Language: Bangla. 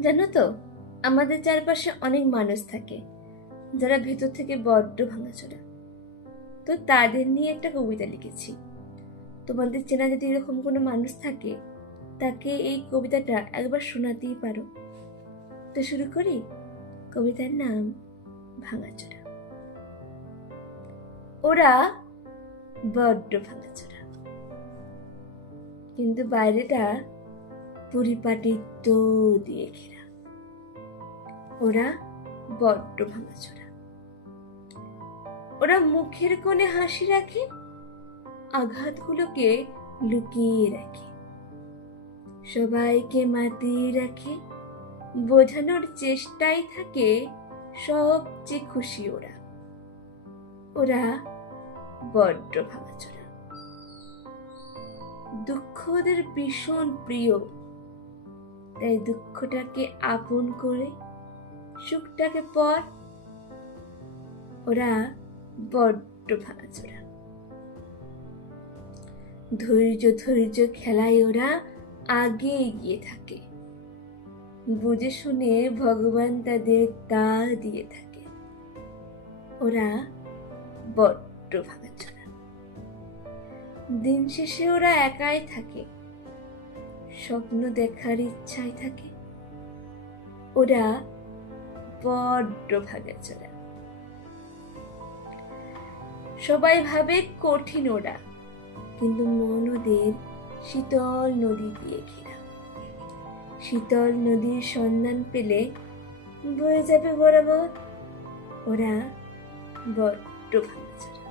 জানো তো, আমাদের চারপাশে অনেক মানুষ থাকে যারা ভেতর থেকে বড্ড ভাঙাচোরা। তো তাদের নিয়ে একটা কবিতা লিখেছি। তোমাদের চেনা যদি এরকম কোনো মানুষ থাকে, তাকে এই কবিতাটা একবার শোনাতেই পারো। তো শুরু করি। কবিতার নাম ভাঙাচোরা। ওরা বড্ড ভাঙাচোরা, কিন্তু বাইরেটা পরিপাটিত্ব দিয়ে ঘেরা। ওরা বড্ড ভাঙাচোরা। ওরা মুখের কোণে হাসি রাখে, আঘাতগুলোকে লুকিয়ে রাখে। সবাইকে মাতিয়ে রাখে, বোঝানোর চেষ্টায় থাকে সবচেয়ে খুশি ওরা। ওরা বড্ড ভাঙাচোরা। দুঃখ ওদের ভীষণ প্রিয়, তাই দুঃখটাকে আপন করে সুখটাকে পর। ওরা বড্ড ভাঙাচোরা। ধৈর্য ধৈর্য খেলায় ওরা আগে এগিয়ে থাকে, বুঝে শুনে ভগবান তাদের তা দিয়ে থাকে। ওরা বড্ড ভাঙাচোরা। দিন শেষে ওরা একাই থাকে, স্বপ্ন দেখার ইচ্ছায় থাকে। ওরা বড্ড ভাঙাচোরা। সবাই ভাবে কঠিন ওরা, কিন্তু মন ওদের শীতল নদী দিয়ে ঘেরা। শীতল নদীর সন্ধান পেলে বয়ে যাবে বরাবর। ওরা বড্ড ভাঙাচোরা।